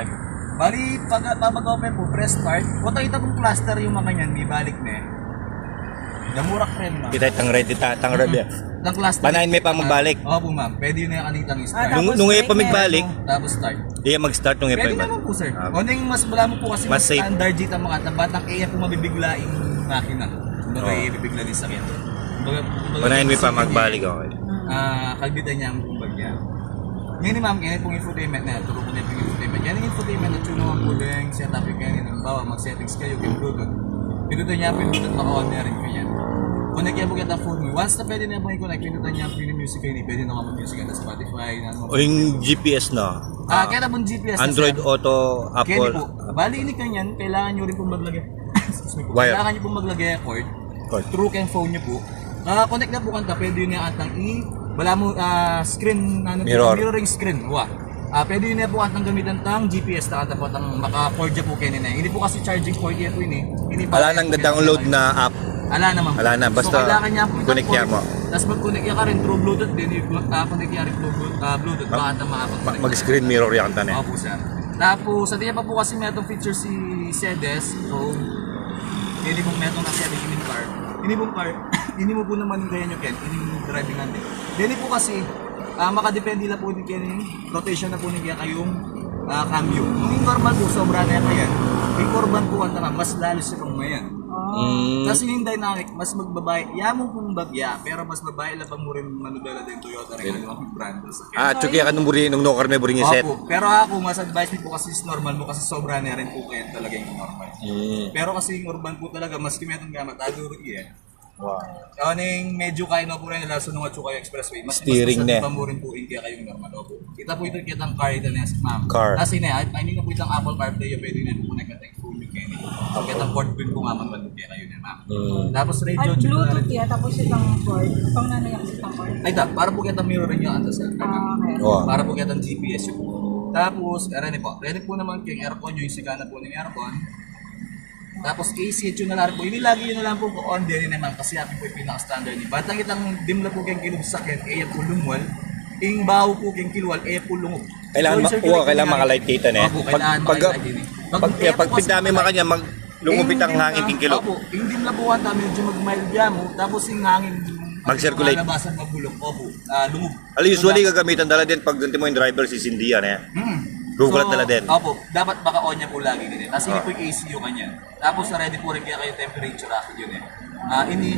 Okay po. Bali, pag open po, press start. Kung ito pong cluster yung mga yan, may balik na eh. Damurak rin, ma'am. Kita tang ready tang ready. Ng cluster. Panahin may pa magbalik. Opo, ma'am. Pwede yun na yung kanitang start. Nung pa magbalik, Tapos start. iya mag-start nung Pwede ipa. naman po, sir. Oneng mas wala mo po kasi Mas safe. standard dito ang mga tabatang kaya po mabibigla yung makina. Kumbaga, Oo. ibibigla din sa kaya. Panahin may pa magbalik, okay. Kalbitan niya ang kumbagya. Ngayon ma'am, yan pong infotainment na. Turo ko na yung infotainment. Yan yung infotainment na tuno ang puling, setup yung ganyan. Halimbawa, mag-settings kayo, yung Bluetooth. Pinutan niya, pinutan naka-on na rin kayo. Connect yan po kita phone mo. Once na pwede na po i-connect, pinutan niya yung music kayo. Pwede na mag-music na Spotify. O yung GPS na. Kaya na pong GPS na Android sir. Auto, Kaya Apple. po, bali ini kanyan, kailangan nyo rin pong maglagay. Excuse me po. Wire. Kailangan nyo pong maglagay cord. Cord. Through kang phone nyo po. Connect na po kanta, pwede yun yung atang wala mo screen, mirroring screen. Pwede yun na po atang gamitan tang GPS na ata po atang maka-cord po kayo nila. Hindi po kasi charging cord yan po ini. Wala nang download na app. Ala naman. Wala na, basta so, kailangan niya po itong connect niya cord. mo. Tapos mag-connect niya ka rin through Bluetooth din. Connect niya rin through Bluetooth. Baka ata makakapag-connect. Mag-screen mirror yan tane. Opo, sir. Tapos, sa tiyan pa po kasi may itong feature si Sedes. So, hindi po may itong nasa ini car. Ini mo po naman yung ganyan yung Ken. Ini mo driving natin. Hindi po kasi, makadepende na po din kayo rotation na po niya kayong cambio. Kung yung normal po, sobra na yan. Yung urban po, mas lalo siya pang mayan. Kasi yung dynamic, mas magbabae. Yamo pong bagya, pero mas babae labang mo rin manubela din Toyota rin yung brand. Chuki ka nung nung karne buri set. Opo, pero ako mas advice po kasi is normal mo kasi sobra na rin po kaya talaga yung normal. Pero kasi yung urban po talaga, mas kimetong gamat, aguro iya. Wow. Yung medyo kaya na po rin nila sa nung Atsukayo Expressway. Mas Steering na. mo rin po kaya kayong normal. Opo. Kita po ito kitang car ito na ma'am. Car. Kasi na, hindi na po itang Apple CarPlay, pwede na po na kitang phone yung kaya. So kitang port pin po nga magbalog kaya kayo na ma'am. Tapos radio. At Bluetooth yan, tapos itang cord. Pang nanayak itang cord. Ay ta, para po kitang mirroring yung antas. Okay. Wow. Para po kitang GPS yung po. Tapos, ready po naman kayong aircon yung sigana po ng aircon. Tapos AC yun na lang po. Inilagi yun na lang po ko on din naman kasi akin po yung pinaka-standard ni. Batang itang dim na po kayong kinubsakin, po lumwal. Ing baho po kayong kilwal, po lungog. Kailangan makalight kita ne. Pag pigdami makanya lungupit ang hangin king kilo. Opo, yung dim na po kanta medyo mag-mild mo, tapos yung hangin Mag-circulate. Malabasan mabulok. Opo, lungog. Usually gagamitan dala din pag ganti mo yung driver si Cindy yan eh. Google dala din. Opo, dapat baka on niya po lagi din. Tapos hindi po yung ACU kanya. Tapos ready po rin kaya kayo temperature racket yun eh. Hindi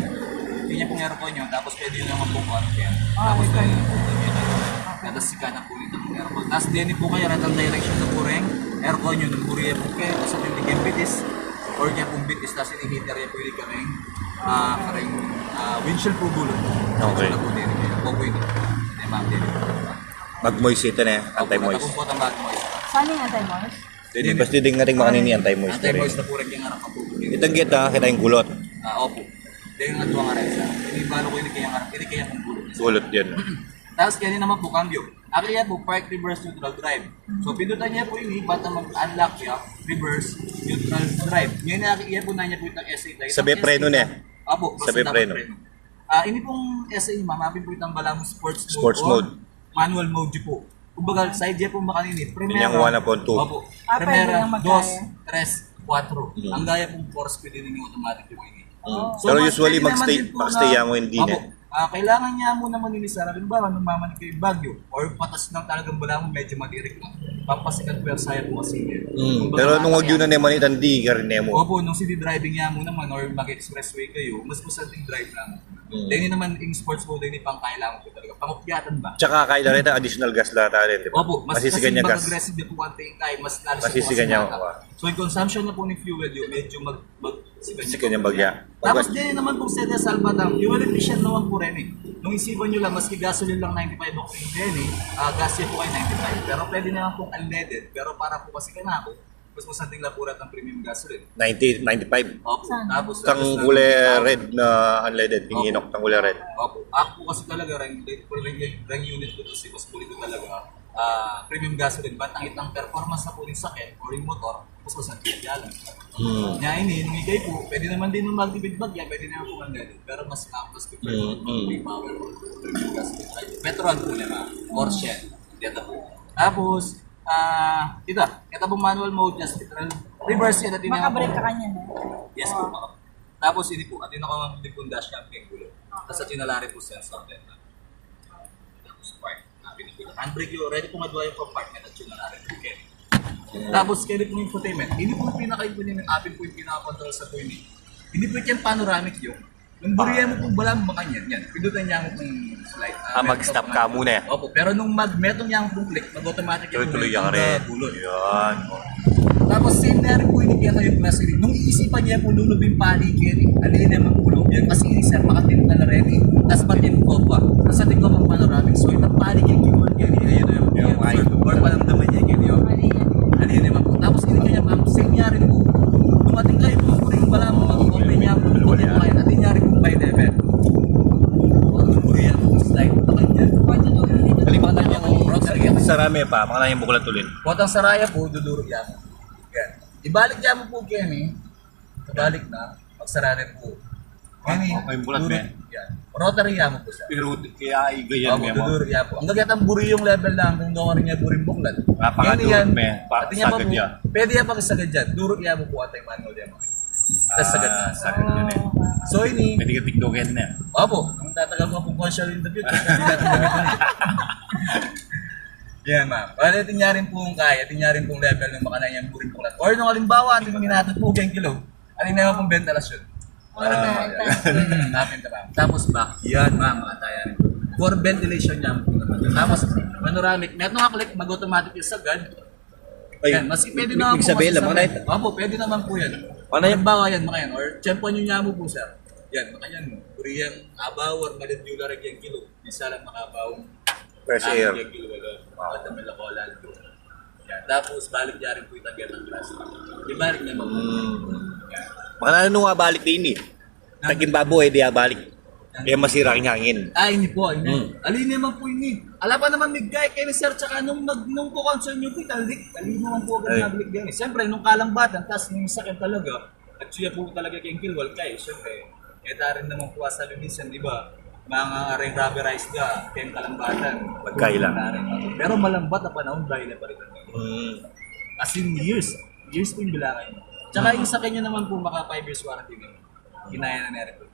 niya pong aircon yun. Tapos pwede yun naman pong on kaya. Tapos pwede po yun. Tapos sika na po nito ng aircon. Tapos din po kayo ratang direction na po rin. Aircon yun. Nagpuriya po kayo. Tapos hindi kayo bitis. Or niya pong bitis. Tapos ini-heater niya po yung kaming windshield po gulot. Okay. So, po din. Opo yun. Ma'am din. Mag-moist ito na anti-moist. Tapos po ang moist. Saan yung anti-moist? Dili basta ding nga ring makanini anti-moist na rin. Anti-moist na po rin yung harap po. Itang kita kita yung kulot. Opo. Dahil nga tuwa nga rin sa. Inibalo ko yung kaya kung gulot. Kulot yan. Tapos kaya naman po cambio. Actually yan po, park, reverse, neutral drive. So pindutan niya po yun, bata mag-unlock niya, reverse, neutral drive. Ngayon nakikita po na niya po itong SA tayo. Sabi preno na. Opo. Sabi preno. Ini pong SA, mamapin po itong balang sports mode. Manual mode po. Kumbaga, side niya po makaninit. Pinyang 1.2. Opo. Pwede Primera, yung 2, magkaya. 3, 4. Ang gaya pong 4 speed din yung automatic po ini. Pero usually pwede naman din po magstay na- mo hindi Opo. na. Kailangan niya muna manilisara. Halimbawa, nung mamanig kayo bagyo or patas ng talagang bala mo, medyo matirik lang. Papasikat po yung saya po kasi niya. Pero nung wag yun na naman itandi ka rin mo. Opo, nung city driving niya mo naman or mag-expressway kayo, mas masanting drive lang. Dahil naman yung sports mode, hindi pang kailangan ko talaga. Pangukyatan ba? Tsaka kaya rin additional gas lahat rin, di ba? Opo, mas masisigan niya gas. aggressive na po konti yung kaya, mas lalo Masisigan niya, So yung consumption na po ng fuel yun, medyo Sigan niya bagya. Tapos din naman po sa Salvador, fuel efficient naman po rin eh. Nung isipan nyo lang, maski gasoline lang 95 octane din eh, gas niya po kayo 95. Pero pwede naman pong unleaded, pero para po kasi kanako, mas masanting lapurat ng premium gasoline. 95. Opo, tapos Tang kulay red na unleaded, hinginok tang kulay red. Opo, ako po kasi talaga, rank unit ko kasi mas pulito talaga. Premium gasoline, batang itang performance na po ng sakit o yung motor, mas masanting yalan. Kaya ini, nung ikay po, pwede naman din nung mag-dibig bagya, pwede naman po unleaded. Pero mas prefer may power po. Premium gasoline. Petrol po naman, or Shell. Dito po. Tapos, Ito po manual mode, just reverse yan at Maka-break ka kanya, no? Yes po, ma'am. Tapos hindi po, at ako yung dash cam kay gulo. Tapos at tinalari po sensor din. Tapos park. Handbrake yun, ready po madwa yung compartment at tinalari po kay. Tapos kayo po yung infotainment. Hindi po yung pinaka-infotainment, atin po yung pinaka-control sa po yun. Hindi po yung panoramic yun. Nung buriya mo po balang mga yan. Pindutan niya mo pong slide. Mag-stop ka muna. Opo, pero nung metong niya mo pong click, mag-automatic Tuloy-tuloy yan rin. Bulot. Yan. Tapos same na rin po yung kaya kayo classic. Nung iisipan niya po lulob yung paligid, alin naman po lulob yan kasi sir makatin na ready. Tapos patin ko pa. Tapos atin ko pang panoramic. So yung paligid yung keyword yan, yun yung or palang naman niya yun. Alin naman po. Tapos hindi kanya ma'am, same niya rin po. Dumating kayo po po rin pala mo mag-open niya po. Open mo kayo. Atin niya rin po by level. Yan po slide pa kanya. Kalimutan niya po. Sarami pa, mga nang yung bukulat ulit. Kotang saraya po, duduro yan. Yan. Ibalik niya mo po, Kenny. Ibalik na. Magsara rin po. Kenny. Okay, bulat na yan. Yan. Rotary yan mo po siya. Pero kaya ay ganyan Opo, mo. duduro yan po. Ang gagat ang buri yung level lang kung doon rin niya buring buklat. Napakadurot me. Pati niya pa Sagad po. yan. Pwede yan pakisagad dyan. Duro yan mo po atay manual yan mo. Tapos sagad na. Sagad yun eh. So ini. Pwede ka tiktokin na. Opo. Ang tatagal ko po conscious in the future. Hindi natin gagawin. Yan ma'am. Bale, tinya rin pong kaya, tinya rin pong level ng makana yung buring puklat. Or nung halimbawa, ating minatot po kayong kilo, alin na pong ventilasyon. Para natin ito ma'am. Tapos back, yan ma'am, makataya rin po. For ventilation niya po naman. Tapos panoramic, meron nga click, mag-automatic yung sagad. Yan, mas pwede naman po. Sabihin lang, mga Opo, pwede naman po yan. Ano yan? Halimbawa yan, makayan. Or tiyempo nyo niya mo po sir. Yan, makayan. Korean abaw or malindyula rin yung kilo. Isa lang makabaw. Fresh air. Yan. Tapos balik niya rin po yung tagyan ng glass. Ibalik niya mo. Mga nang nga balik din eh. Taging baboy, di balik. Kaya masira ang hangin. Hindi po. Alin naman po yun eh. Alam pa naman migay kayo ni sir, tsaka nung po concern nyo po, alin naman po agad nabalik din eh. Siyempre, nung kalambatan, tapos yung sakit talaga, at siya po talaga kayong kilwal kayo, siyempre, rin naman po sa linisan, di ba? Mga ring rubberized ka, kayong kalambatan. Pagkailan. Pero malambat na panahon dahil na pa rin. As in years po yung bilangan. Tsaka yung sa kanya naman po, maka 5 years warranty din. Kinaya na na-report.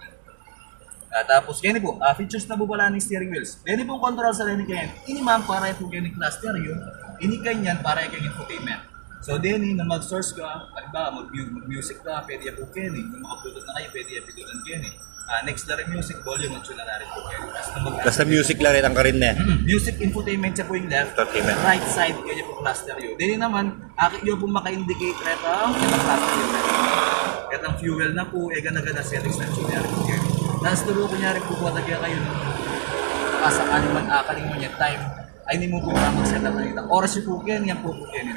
Tapos, ganyan po, features na po pala ng steering wheels. Ganyan po control sa rin kayo. Ini ma'am, para po ganyan cluster yun. Ini kanyan, para yung infotainment. So, then, na mag-source ka, mag-music ka, pwede po ganyan. Kung makapulot na kayo, pwede pulutan ganyan. Next na rin music, volume, at na rin po kayo. Basta music lang rin ang karin na. Music infotainment siya po yung left. Entertainment. Right side, ganyan po cluster yun. Then naman, akit yun po maka-indicate rin ang cluster yun. Itang fuel na po, gana-gana settings na tune rin po kayo. Tapos turo ko niya rin po po kayo ng kasakali man akaling mo niya time. Ay, hindi mo po mag-setup na ito. Oras yung po yan, yan po po yan.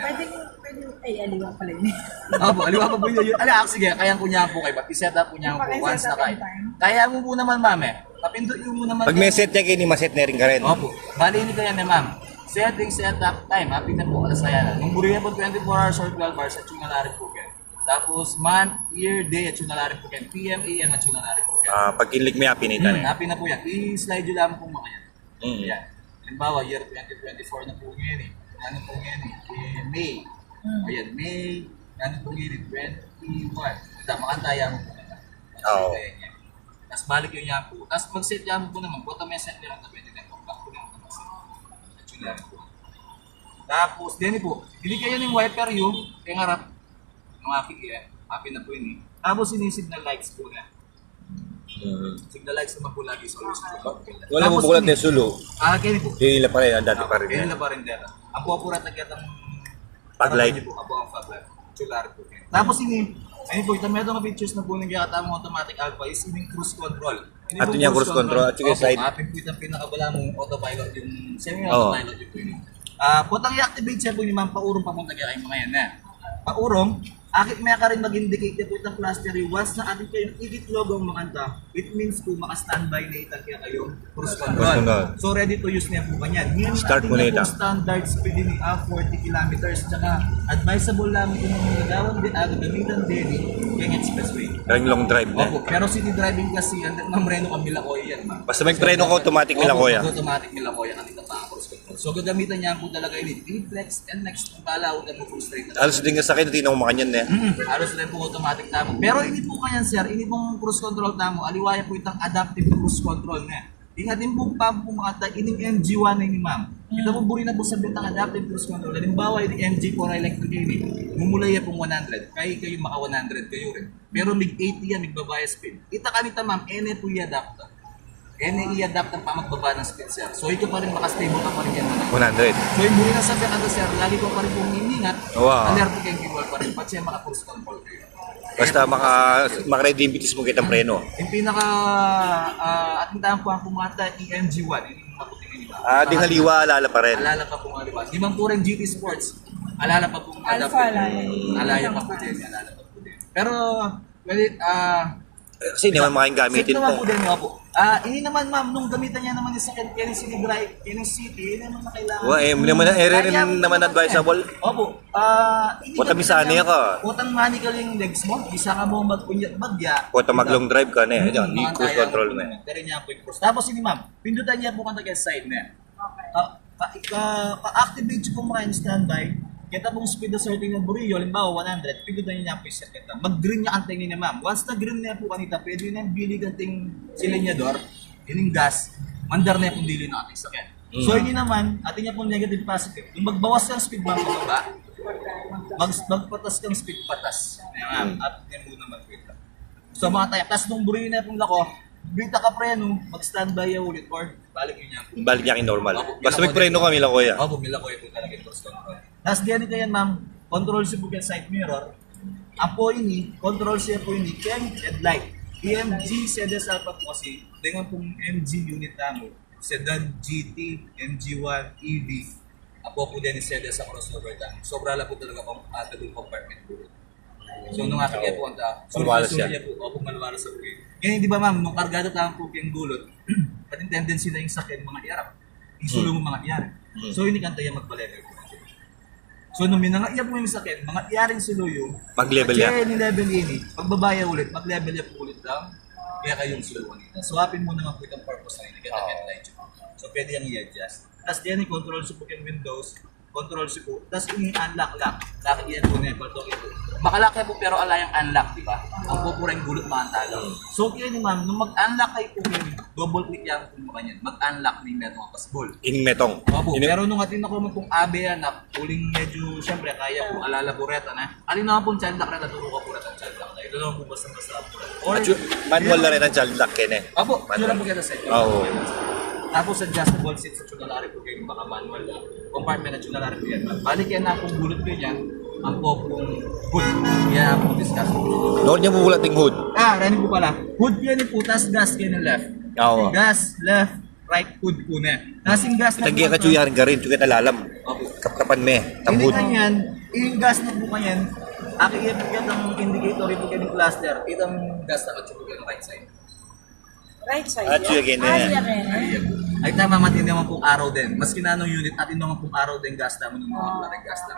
Aliwa pala yun. Opo, aliwa pa po yun. Sige, kaya ko niya po kayo. Ba't i-setup po niya po once na kayo. Kaya mo po naman, ma'am eh. Napindot mo naman. Pag may set niya kayo, maset na rin ka rin. Opo. Bali ni kaya na ma'am. Setting, setup, time. Happy na po. Alas kaya na. Nung buriya po 24 hours or 12 hours at yung nalarin po kayo. Tapos month, year, day at yung nalarin po kayo. PM, AM at yung nalarin po kayo. Pag kinlik mo happy nito na. Happy na po yan. I-slide yun lang po mga yan. Yan. Halimbawa, year 2024 na po ngayon eh. Ano po ngayon eh? May. Ayan, May. Ano po ngayon eh? 21. Ito, makantaya mo po naman. Oo. Tapos balik yung yan po. Tapos pag-set yan mo po naman, bota may set yan na pwede na po. Back po naman naman set. At yun lang po. Tapos, din po, hindi kayo ng wiper yung harap ng aking ear. Happy na po yun eh. Tapos signal lights po na. Signal lights naman po lagi sa always po. Wala mo bukulat na sulo. Kaya po. Hila pa rin, ang dati pa rin. Hila pa rin dera. Ang pupurat na kitang Paglight. Apo ang paglight. Chulari po. Tapos ini, ayun po, ito mga features na po nagyakata mo automatic alpha is in cruise control. At yun yung cruise control at sige side. Ating po itong pinakabala mong autopilot yung semi-autopilot yung po yun. Putang i-activate siya po ni ma'am, paurong papunta kaya kayo mga yan na. Paurong, akit may ka rin mag-indicate po itong cluster once na ating kayong igit logo ang makanta, it means po maka-standby na itang kaya kayo cruise control. So ready to use niya po ba yan? Ngayon Start mo na ito. Standard speed ni 40 kilometers, tsaka advisable lang kung nagawang gamitan din yung expressway. Yung long drive na. Opo, pero city driving kasi, ang Mamreno kang Milakoy yan, ma'am. Basta may preno ka automatic nila kuya. Automatic Milakoy ang itong mga cruise control. So gagamitan niya po talaga i-flex and next bala huwag mo full straight. Halos din nga sa akin, hindi na kumakanyan eh. Halos lang po automatic tamo. Pero ini po kanyan sir, ini pong cruise control tamo, aliwaya po itang adaptive cruise control na. Ingatin po pa po mga ining MG1 na ini ma'am. Kita po buri na po sa bitang adaptive cruise control. Halimbawa ini MG4 electric ini, mumulay po 100. Kayo maka 100 kayo rin. Pero mig 80 yan, migbabaya speed. Ita kanita ma'am, ene po i-adapt. Ene i-adapt ang pamagbaba ng speed sir. So ito pa rin maka-stable ka pa rin yan. 100. So yung buri na sa bitang sir, lagi ko pa rin pong hiningat. Wow. Alert kayong kiwal pa rin. Pag siya maka-cruise control kayo. Basta maka-ready imbitis mo kitang preno. Yung pinaka ating taang po ang pumata EMG1, yung maputing ini ba? Di haliwa, alala pa rin. Alala pa po nga diba? Di man po rin GT Sports, alala pa po nga Alpha, alaya pa po din, alala pa po din. Pero, Kasi hindi naman makain safe gamitin naman po po. din yun po. Ini naman ma'am, nung gamitan niya naman yung sa Kennedy City Drive, Kennedy City, yun naman na kailangan. Rin naman advisable. Opo. Puta misani ka. Putang manical yung legs mo, isa ka mo bagya. Kung mag-long drive ka na eh. Diyan, di cruise control na eh. Dari niya po yung cruise. Tapos ini ma'am, pindutan niya po kanta kaya side na. Ka-activate po mga yung standby. Kita pong speed na certain ng burillo, halimbawa 100, pindutan niya po yung circuit. Mag-green niya antay niya ma'am. Once na green na po kanita, pwede na yung bilig anting silinyador, yung gas, mandar na yung dili na ating sakyan. So hindi naman, atin niya pong negative positive. Yung magbawas kang speed ma'am, ba? Magpatas kang speed patas. Ayan, at yan muna magpita. So mga tayo, tas nung burillo na pong lako, bita ka preno, mag-standby ya ulit or balik yun niya. Balik niya normal. Basta may preno kami lang kuya. Oo, bumila ko yung talaga yung cruise control. Tapos diyan ito yan ma'am, control siya po yung side mirror. Apo ini, control siya po ini, can headlight. EMG Sedan Alpha po kasi, dengan pong MG unit tamo, Sedan GT, MG1, EV, apo po din ni Sedan sa crossover tamo. Sobra lang po talaga double compartment po. So nung aking po ang Maluwala siya. Opo, maluwala sa po. Ngayon di ba ma'am, nung kargado tamo po yung gulot, pating tendency na yung sakyan mga iarap. Isulong mo mga iyari. So hindi kanta yung magpa-level. So nung minangaiya po yung sakit, mga iyaring suluyo, Mag-level yan. kaya ni-level ini, pagbabaya ulit, mag-level ya po ulit lang, kaya kayong suluyo nito. Swapin mo naman po itong purpose na ini, kaya headlight yun. So pwede yung i-adjust. Tapos diyan i-control siya po yung windows, control siya po, tapos ini-unlock lock, lock yan po na ito. Makalak po pero alayang unlock, di ba? Ang pupurang gulot makantalo. So kaya ni ma'am, nung mag-unlock kayo po yung double click yan po mo kanyan, mag-unlock ni metong pasbol. Ining metong. Opo, pero nung atin ako mo pong abe yan, uling medyo, siyempre, kaya po alala bureta na. Alin naman pong child lock na naturo ka po ang child lock na. Ito naman po basta-basta po. Or, Manual na rin ang child lock yan eh. opo, sila po kita set. Oo. Tapos adjustable seat sa chunalari po kayo, baka manual na. Compartment na chunalari po yan. Balik yan na kung gulot ko yan, ang po pong hood. Yan ang pong discuss. Noon niya bubulat yung hood. Running po pala. Hood yan yung po, tas gas kayo ng left. Oo. Gas, left, right, hood po na. Tasing gas na Tagya ka chuyarin ka rin, chuya talalam. Opo. Kapkapan me, Hindi tambod. kanyan, yung gas na po kanyan, aki ang indicator ito kanyung cluster, itang gas na katsubo kanyung right side. Right side. Ah, siya ganyan. Siya ganyan. Ay tama, matindi naman pong araw din. Maski na anong unit, atin naman pong araw din gas naman ng mga klaseng gas na.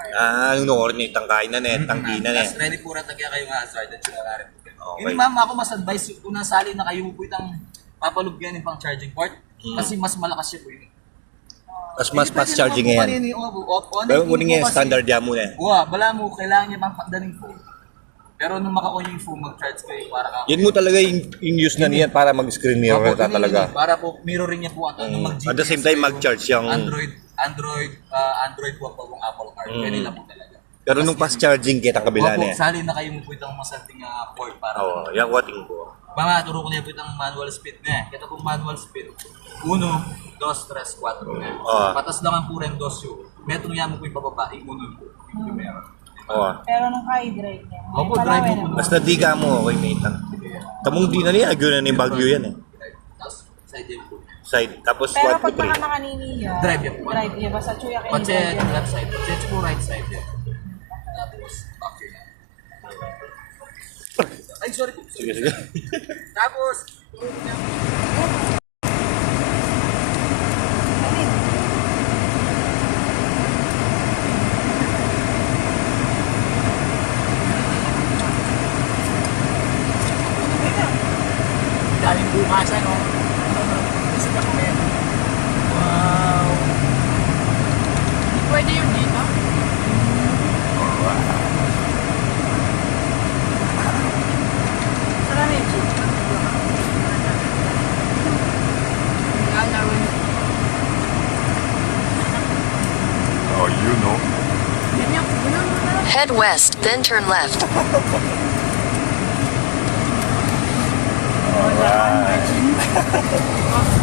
Yung noon ni tangkainan eh, tangkinan eh. Tapos ready po rin tagya kayo nga hazard at sinalarin po. Okay. Yun ma'am, ako mas advice kung nasali na kayo po itang papalugyan yung pang charging port kasi mas malakas siya po yun. Mas fast charging ngayon. Pero kunin nga yung standard yan muna eh. Wow, bala mo, kailangan niya pang pagdating po. Pero nung maka-on yung phone, mag-charge kayo para ka. Yan mo talaga yung use na niyan para mag-screen mirror ka talaga. Para po mirroring niya po ang mag-GPS. At the same time, mag-charge yung... Android po po Apple Card. Pwede lang po talaga. Pero nung fast charging kita kabila Opo, na eh. sali na kayo mo po itong masanting port para. Oo, yung wating ko. Mga turo ko na po itong manual speed na. Kita po manual speed. 1, 2, 3, 4 na. Patas lang ang pureng 2 yun. Metro niya mo po yung bababa, imunod po. Yung meron. Oo. Pero nung ka-drive niya. Opo, drive mo po. Basta di ka mo, okay mate. Tamong di na niya, agyo na ni Baguio yan eh. Tapos, side yan po. Side, tapos Pero 1 pag to 3. baka nakaniniya, Drive yan po. drive niya. Basta chuya kayo Patse, drive yan. left side. Patse po right side yan. Tapos, okay na. Ay, sorry po. Sige, sige. Tapos, daming bukasan, no? Wow! Head west, then turn left. Alright.